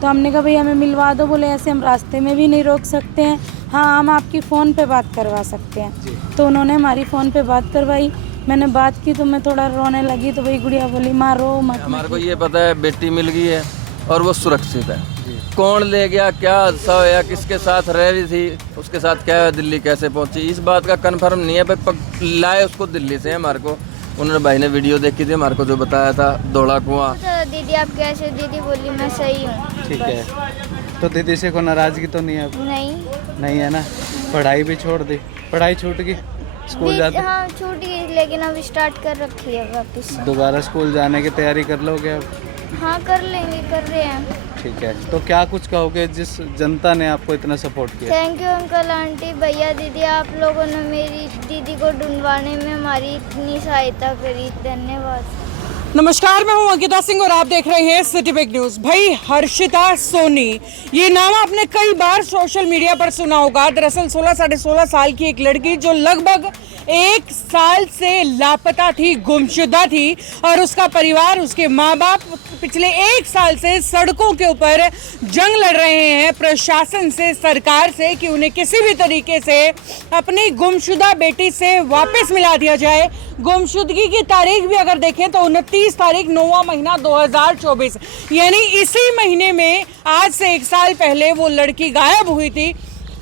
तो हमने कहा भाई हमें मिलवा दो। बोले ऐसे हम रास्ते में भी नहीं रोक सकते हैं, हाँ हम आपकी फ़ोन पे बात करवा सकते हैं। तो उन्होंने हमारी फ़ोन पे बात करवाई, मैंने बात की तो मैं थोड़ा रोने लगी। तो वही गुड़िया बोली माँ रो मत। हमारे को ये पता है बेटी मिल गई है और वो सुरक्षित है। कौन ले गया, क्या हादसा हुआ, किसके साथ रह रही थी, उसके साथ क्या है, दिल्ली कैसे पहुंची, इस बात का कंफर्म नहीं है। भाई लाए उसको दिल्ली से हमारे को, उन्होंने भाई ने वीडियो देखी थी हमारे को, जो बताया था दौड़ा कुआं। दीदी आप कैसे? दीदी बोली मैं सही हूँ। ठीक है, तो दीदी से कोई नाराजगी तो नहीं है? नहीं है ना। पढ़ाई भी छोड़ दी? पढ़ाई छूट गई, स्कूल जाते? हाँ छूट गई, लेकिन अब स्टार्ट कर रखी है वापस। दोबारा स्कूल जाने की तैयारी कर लोगे अब? हाँ कर लेंगे, कर रहे हैं। ठीक है, तो क्या कुछ कहोगे जिस जनता ने आपको इतना सपोर्ट किया? थैंक यू अंकल आंटी भैया दीदी, आप लोगों ने मेरी दीदी को ढूंढवाने में हमारी इतनी सहायता करी, धन्यवाद। नमस्कार, मैं हूं अंकिता सिंह और आप देख रहे हैं सिटी बिग न्यूज। भाई हर्षिता सोनी, ये नाम आपने कई बार सोशल मीडिया पर सुना होगा। दरअसल 16-16.5 साल की एक लड़की जो लगभग 1 साल से लापता थी, गुमशुदा थी, और उसका परिवार, उसके माँ बाप पिछले 1 साल से सड़कों के ऊपर जंग लड़ रहे हैं प्रशासन से, सरकार से, कि उन्हें किसी भी तरीके से अपनी गुमशुदा बेटी से वापस मिला दिया जाए। गुमशुदगी की तारीख भी अगर देखें तो 29 तारीख 9वां महीना 2024, यानी इसी महीने में आज से 1 साल पहले वो लड़की गायब हुई थी।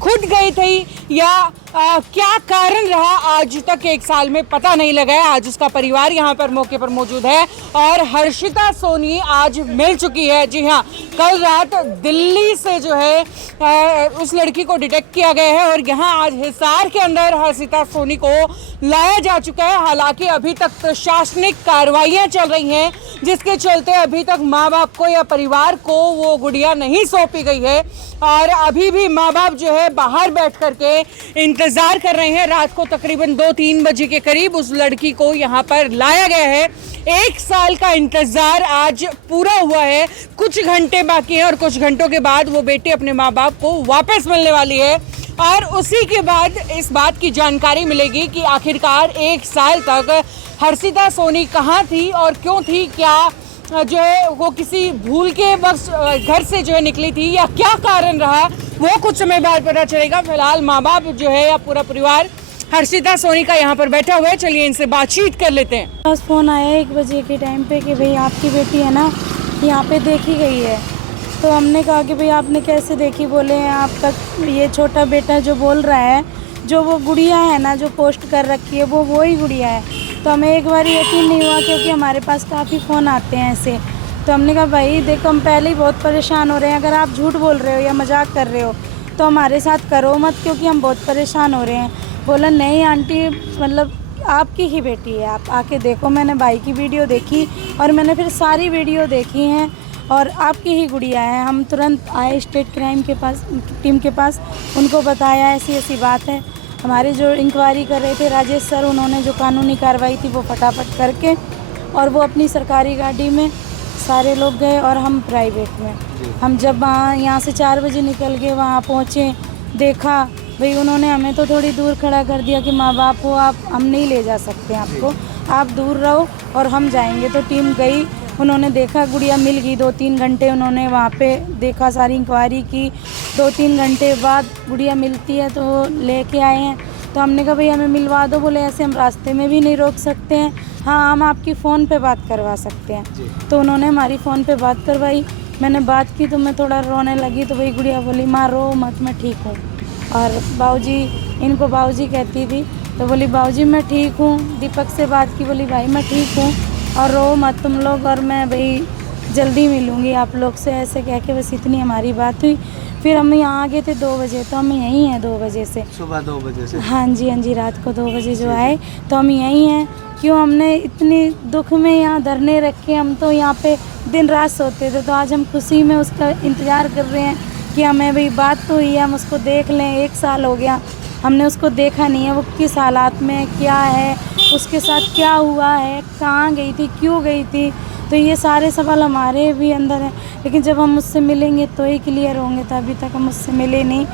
खुद गई थी या क्या कारण रहा आज तक 1 साल में पता नहीं लगा है। आज उसका परिवार यहाँ पर मौके पर मौजूद है और हर्षिता सोनी आज मिल चुकी है। जी हाँ, कल रात दिल्ली से जो है उस लड़की को डिटेक्ट किया गया है और यहाँ आज हिसार के अंदर हर्षिता सोनी को लाया जा चुका है। हालांकि अभी तक प्रशासनिक कार्रवाइयाँ चल रही हैं, जिसके चलते अभी तक माँ बाप को या परिवार को वो गुड़िया नहीं सौंपी गई है और अभी भी माँ बाप जो है बाहर बैठ करके इंतजार कर रहे हैं। रात को तकरीबन 2-3 बजे के करीब उस लड़की को यहाँ पर लाया गया है। 1 साल का इंतजार आज पूरा हुआ है, कुछ घंटे बाकी हैं और कुछ घंटों के बाद वो बेटी अपने माँ बाप को वापस मिलने वाली है और उसी के बाद इस बात की जानकारी मिलेगी कि आखिरकार 1 साल तक हर्षिता सोनी कहाँ थी और क्यों थी, क्या जो है वो किसी भूल के बस घर से जो है निकली थी या क्या कारण रहा, वो कुछ समय बाद पता चलेगा। फिलहाल माँ बाप जो है या पूरा परिवार हर्षिता सोनी का यहाँ पर बैठा हुआ है, चलिए इनसे बातचीत कर लेते हैं। बस फ़ोन आया 1 बजे के टाइम पे कि भाई आपकी बेटी है ना यहाँ पे देखी गई है। तो हमने कहा कि भाई आपने कैसे देखी? बोले हैं आप तक ये छोटा बेटा जो बोल रहा है, जो वो गुड़िया है ना जो पोस्ट कर रखी है, वो ही गुड़िया है। तो हमें एक बार यकीन नहीं हुआ क्योंकि हमारे पास काफ़ी फ़ोन आते हैं ऐसे। तो हमने कहा भाई देखो हम पहले ही बहुत परेशान हो रहे हैं, अगर आप झूठ बोल रहे हो या मजाक कर रहे हो तो हमारे साथ करो मत, क्योंकि हम बहुत परेशान हो रहे हैं। बोला नहीं आंटी, मतलब आपकी ही बेटी है, आप आके देखो। मैंने भाई की वीडियो देखी और मैंने फिर सारी वीडियो देखी हैं और आपकी ही गुड़िया है। हम तुरंत आए स्टेट क्राइम के पास, टीम के पास, उनको बताया ऐसी ऐसी बात है। हमारे जो इंक्वायरी कर रहे थे राजेश सर, उन्होंने जो कानूनी कार्रवाई थी वो फटाफट करके और वो अपनी सरकारी गाड़ी में सारे लोग गए और हम प्राइवेट में। हम जब यहाँ से 4 बजे निकल के वहाँ पहुँचे, देखा भाई उन्होंने हमें तो थोड़ी दूर खड़ा कर दिया कि माँ बाप हो आप, हम नहीं ले जा सकते आपको, आप दूर रहो और हम जाएंगे। तो टीम गई, उन्होंने देखा गुड़िया मिल गई। 2-3 घंटे उन्होंने वहाँ पे देखा, सारी इंक्वायरी की। 2-3 घंटे बाद गुड़िया मिलती है तो लेके आए हैं। तो हमने कहा भाई हमें मिलवा दो। बोले ऐसे हम रास्ते में भी नहीं रोक सकते हैं, हाँ हम आपकी फ़ोन पे बात करवा सकते हैं। तो उन्होंने हमारी फ़ोन पे बात करवाई, मैंने बात की तो मैं थोड़ा रोने लगी। तो वही गुड़िया बोली माँ रो मत, मैं ठीक हूँ। और बाऊजी, इनको बाऊजी कहती थी, तो बोली बाऊजी मैं ठीक हूँ। दीपक से बात की, बोली भाई मैं ठीक हूँ और रो मत तुम लोग, और मैं भाई जल्दी मिलूँगी आप लोग से, ऐसे कह के बस इतनी हमारी बात हुई। फिर हम यहाँ आ गए थे 2 बजे, तो हम यहीं हैं 2 बजे से। सुबह 2 बजे से? हाँ जी, रात को 2 बजे जो आए तो हम यहीं हैं। क्यों, हमने इतनी दुख में यहाँ धरने रखे, हम तो यहाँ पे दिन रात सोते थे, तो आज हम खुशी में उसका इंतज़ार कर रहे हैं कि हमें भाई बात तो हुई है, हम उसको देख लें। 1 साल हो गया हमने उसको देखा नहीं है, वो किस हालात में, क्या है, उसके साथ क्या हुआ है, कहाँ गई थी, क्यों गई थी, तो ये सारे सवाल हमारे भी अंदर हैं। लेकिन जब हम उससे मिलेंगे तो ही क्लियर होंगे, तो अभी तक हम उससे मिले नहीं।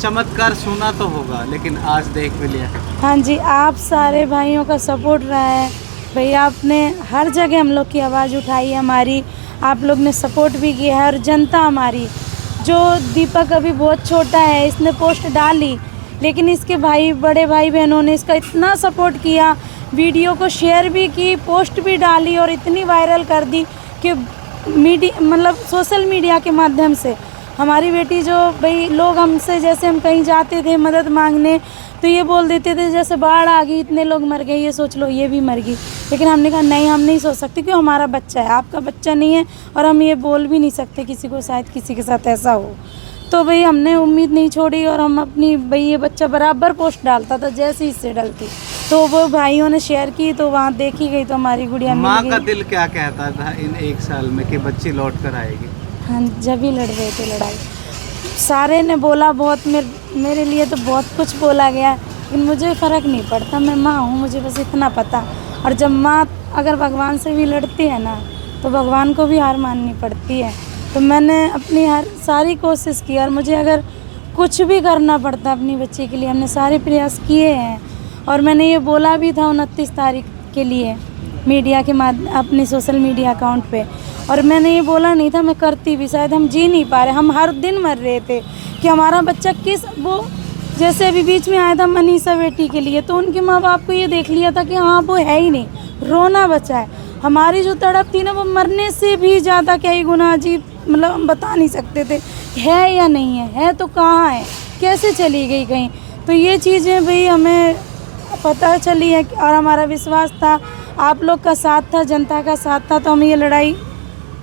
चमत्कार सुना तो होगा लेकिन आज देख भी लिया। हाँ जी, आप सारे भाइयों का सपोर्ट रहा है, भाई आपने हर जगह हम लोग की आवाज़ उठाई है हमारी, आप लोग ने सपोर्ट भी किया है। और जनता हमारी, जो दीपक अभी बहुत छोटा है, इसने पोस्ट डाली, लेकिन इसके भाई, बड़े भाई बहनों ने इसका इतना सपोर्ट किया, वीडियो को शेयर भी की, पोस्ट भी डाली और इतनी वायरल कर दी कि मीडिया, मतलब सोशल मीडिया के माध्यम से हमारी बेटी, जो भाई लोग हमसे, जैसे हम कहीं जाते थे मदद मांगने तो ये बोल देते थे जैसे बाढ़ आ गई, इतने लोग मर गए, ये सोच लो ये भी मर गई। लेकिन हमने कहा नहीं, हम नहीं सोच सकते, क्योंकि हमारा बच्चा है, आपका बच्चा नहीं है, और हम ये बोल भी नहीं सकते किसी को, शायद किसी के साथ ऐसा हो। तो भाई हमने उम्मीद नहीं छोड़ी, और हम अपनी, भाई ये बच्चा बराबर पोस्ट डालता था जैसे इससे डलती, तो वो भाइयों ने शेयर की, तो वहाँ देखी गई तो हमारी गुड़िया माँ मिल का गई। दिल क्या कहता था इन 1 साल में कि बच्ची लौट कर आएगी? हाँ, जब भी लड़ रहे थे लड़ाई, सारे ने बोला बहुत, मेरे लिए तो बहुत कुछ बोला गया, लेकिन मुझे फ़र्क नहीं पड़ता, मैं माँ हूँ, मुझे बस इतना पता। और जब माँ अगर भगवान से भी लड़ती है ना, तो भगवान को भी हार माननी पड़ती है। तो मैंने अपनी सारी कोशिश की, और मुझे अगर कुछ भी करना पड़ता अपनी बच्ची के लिए, हमने सारे प्रयास किए हैं। और मैंने ये बोला भी था 29 तारीख के लिए मीडिया के अपने सोशल मीडिया अकाउंट पे, और मैंने ये बोला नहीं था, मैं करती भी, शायद हम जी नहीं पा रहे, हम हर दिन मर रहे थे कि हमारा बच्चा किस, वो जैसे अभी बीच में आया था मनीषा बेटी के लिए, तो उनके माँ बाप को ये देख लिया था कि हाँ वो है ही नहीं, रोना बचा है। हमारी जो तड़प थी ना, वो मरने से भी ज़्यादा कई गुना अजीब, मतलब हम बता नहीं सकते थे है या नहीं है तो कहाँ है, कैसे चली गई कहीं। तो ये चीज़ें भाई हमें पता चली है, और हमारा विश्वास था, आप लोग का साथ था, जनता का साथ था, तो हम ये लड़ाई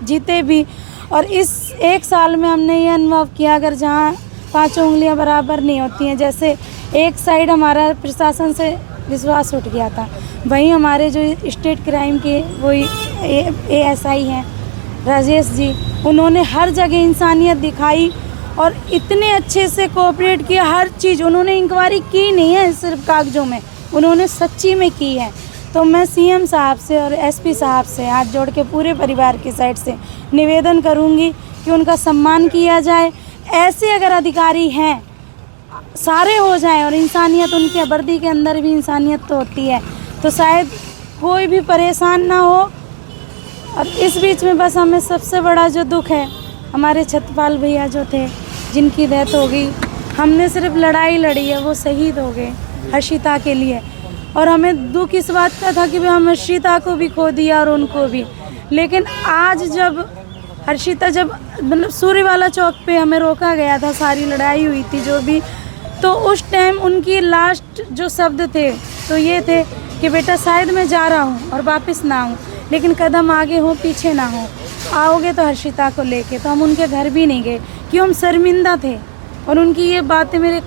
जीते भी। और इस 1 साल में हमने ये अनुभव किया, अगर जहाँ 5 उंगलियां बराबर नहीं होती हैं, जैसे एक साइड हमारा प्रशासन से विश्वास उठ गया था, वहीं हमारे जो स्टेट क्राइम के वो ASI हैं राजेश जी, उन्होंने हर जगह इंसानियत दिखाई और इतने अच्छे से कोऑपरेट किया, हर चीज़ उन्होंने इंक्वायरी की नहीं है सिर्फ कागजों में, उन्होंने सच्ची में की है। तो मैं CM साहब से और SP साहब से हाथ जोड़ के पूरे परिवार की साइड से निवेदन करूंगी कि उनका सम्मान किया जाए। ऐसे अगर अधिकारी हैं, सारे हो जाएं, और इंसानियत उनके वर्दी के अंदर भी इंसानियत तो होती है, तो शायद कोई भी परेशान ना हो। और इस बीच में बस हमें सबसे बड़ा जो दुख है, हमारे छतपाल भैया जो थे, जिनकी डेथ हो गई, हमने सिर्फ लड़ाई लड़ी है, वो शहीद हो गए हर्षिता के लिए। और हमें दुख इस बात का था कि भाई हम हर्षिता को भी खो दिया और उनको भी। लेकिन आज जब हर्षिता, जब मतलब सूर्यवाला चौक पे हमें रोका गया था, सारी लड़ाई हुई थी जो भी, तो उस टाइम उनकी लास्ट जो शब्द थे तो ये थे कि बेटा शायद मैं जा रहा हूँ और वापस ना आऊँ, लेकिन कदम आगे हो पीछे ना हो, आओगे तो हर्षिता को लेके। तो हम उनके घर भी नहीं गए क्यों, हम शर्मिंदा थे, और उनकी ये बातें मेरे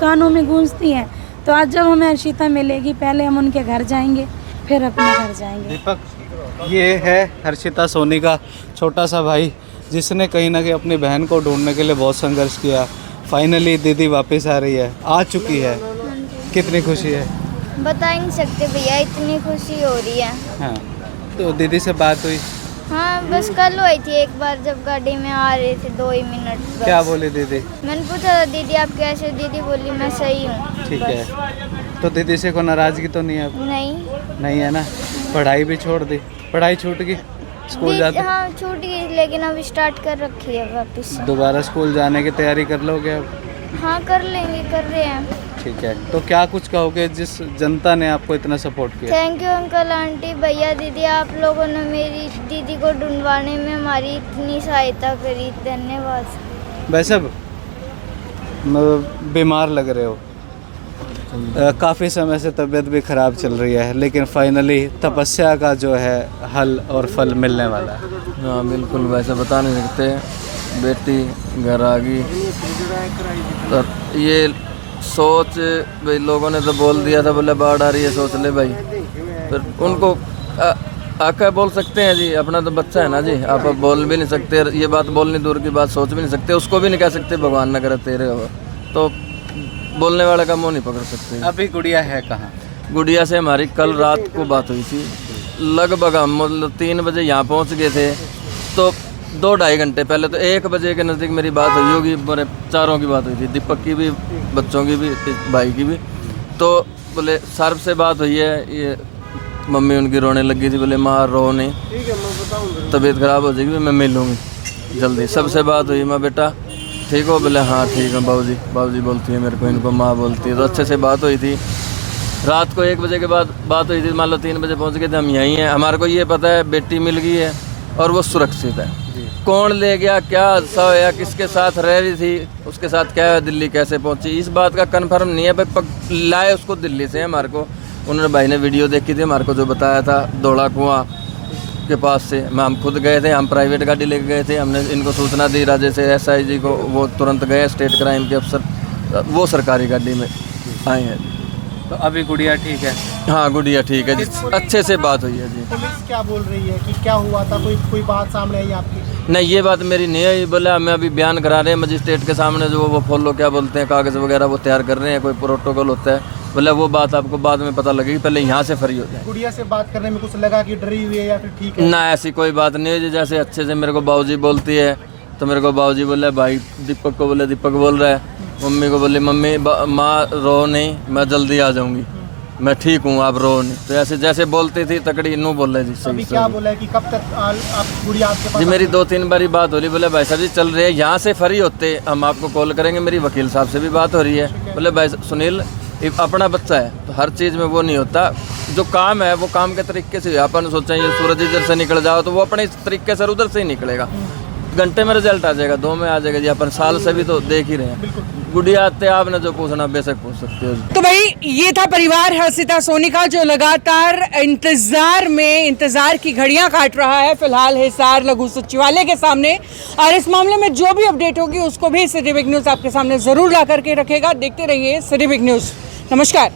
कानों में गूंजती हैं। तो आज जब हमें हर्षिता मिलेगी, पहले हम उनके घर जाएंगे, फिर अपने घर जाएंगे। दीपक, ये है हर्षिता सोनी का छोटा सा भाई, जिसने कहीं ना कहीं अपनी बहन को ढूंढने के लिए बहुत संघर्ष किया। फाइनली दीदी वापस आ रही है, आ चुकी है, कितनी खुशी है बता ही नहीं सकते भैया, इतनी खुशी हो रही है। हाँ, तो दीदी से बात हुई? हाँ, बस कल हुई थी एक बार, जब गाड़ी में आ रहे थे 2 ही मिनट बस। क्या बोली दीदी? मैंने पूछा था दीदी आप कैसे, दीदी बोली मैं सही हूँ। ठीक है, तो दीदी से कोई नाराजगी तो नहीं है? नहीं है ना? पढ़ाई भी छोड़ दी? पढ़ाई छूट गई, स्कूल जाते? हाँ छूट गई, लेकिन अब स्टार्ट कर रखी है वापस। दोबारा स्कूल जाने की तैयारी कर लोगे अब? हाँ कर लेंगे, कर रहे हैं। ठीक है, तो क्या कुछ कहोगे जिस जनता ने आपको इतना सपोर्ट किया? थैंक यू अंकल आंटी भैया दीदी, आप लोगों ने मेरी दीदी को ढूंढवाने में हमारी इतनी सहायता करी, धन्यवाद। वैसे बीमार लग रहे हो, काफ़ी समय से तबीयत भी ख़राब चल रही है, लेकिन फाइनली तपस्या का जो है हल और फल मिलने वाला है। हाँ बिल्कुल, वैसे बता नहीं सकते, बेटी घर आ गई। तो ये सोच भाई, लोगों ने तो बोल दिया था, बोले बाढ़ आ रही है, सोच ले भाई, फिर उनको आका बोल सकते हैं जी, अपना तो बच्चा है ना जी, आप अब बोल भी नहीं सकते, ये बात बोलनी दूर की बात, सोच भी नहीं सकते, उसको भी नहीं कह सकते भगवान न करे तेरे हो, तो बोलने वाले का मुँह नहीं पकड़ सकते। अभी गुड़िया है कहाँ? गुड़िया से हमारी कल रात को बात हुई थी, लगभग हम मतलब 3 बजे यहाँ पहुँच गए थे, तो 2-2.5 घंटे पहले तो 1 बजे के नज़दीक मेरी बात हुई होगी, मेरे चारों की बात हुई थी, दीपक की भी, बच्चों की भी, भाई की भी। तो बोले सर से बात हुई है, ये मम्मी उनकी रोने लगी थी, बोले माँ रो नहीं, तबीयत खराब हो जाएगी, मैं मिलूँगी जल्दी। सबसे बात हुई, माँ बेटा ठीक हो? बोले हाँ ठीक है बाबूजी बोलती है मेरे को, इनको माँ बोलती है। तो अच्छे से बात हुई थी। रात को 1 बजे के बाद बात हुई थी, मान लो 3 बजे पहुँच गए थे। हम यहीं हैं, हमारे को ये पता है बेटी मिल गई है और वो सुरक्षित है। कौन ले गया, क्या हादसा हुआ, किसके साथ रह रही थी, उसके साथ क्या है, दिल्ली कैसे पहुंची, इस बात का कंफर्म नहीं है भाई। लाए उसको दिल्ली से हमारे को, उन्होंने भाई ने वीडियो देखी थी हमारे को, जो बताया था धौला कुआं के पास से। हम खुद गए थे, हम प्राइवेट गाड़ी लेके गए थे। हमने इनको सूचना दी राजे से, SIG को, वो तुरंत गए, स्टेट क्राइम के अफसर, वो सरकारी गाड़ी में आए हैं। तो अभी गुड़िया ठीक है? हाँ गुड़िया ठीक है जी, अच्छे से बात हुई है जी। पुलिस क्या बोल रही है कि क्या हुआ था, कोई बात सामने आई आपकी? नहीं ये बात मेरी नहीं है, बोला हमें अभी बयान करा रहे हैं मजिस्ट्रेट के सामने, जो वो फॉलो क्या बोलते हैं, कागज़ वगैरह वो तैयार कर रहे हैं, कोई प्रोटोकॉल होता है। बोला वो बात आपको बाद में पता लगेगी, पहले यहाँ से फ्री हो जाए। गुड़िया से बात करने में कुछ लगा कि डरी हुई है या फिर ठीक है? ना ऐसी कोई बात नहीं है जी। जैसे अच्छे से मेरे को बाबूजी बोलती है, तो मेरे को बाबूजी बोले, भाई दीपक को बोले दीपक बोल रहा है, मम्मी को बोले मम्मी माँ रो नहीं, मैं जल्दी आ जाऊँगी, मैं ठीक हूँ, आप रो नहीं। तो ऐसे जैसे बोलती थी तकड़ी नू बोल रहे जी। अभी क्या बोला है कि कब तक आप गुड़िया आपके पास? जी मेरी 2-3 बारी बात हो रही, बोले भाई साहब जी चल रही है, यहाँ से फ्री होते हम आपको कॉल करेंगे। मेरी वकील साहब से भी बात हो रही है, बोले भाई सुनील अपना बच्चा है तो हर चीज़ में वो नहीं होता, जो काम है वो काम के तरीके से। अपन सोचा ये सूरज इधर से निकल जाओ तो वो अपने इस तरीके से उधर से ही निकलेगा, घंटे में रिजल्ट आ जाएगा, 2 में आ जाएगा जी। अपन साल से भी तो देख ही रहे हैं। गुड़िया आते आपने जो पूछना बेशक पूछ सकते हो। तो भाई ये था परिवार हर्षिता सोनी का, जो लगातार इंतजार की घड़ियां काट रहा है फिलहाल हिसार लघु सचिवालय के सामने। और इस मामले में जो भी अपडेट होगी उसको भी सिटी बिग न्यूज़ आपके सामने जरूर ला करके रखेगा। देखते रहिए सिटी बिग न्यूज़। नमस्कार।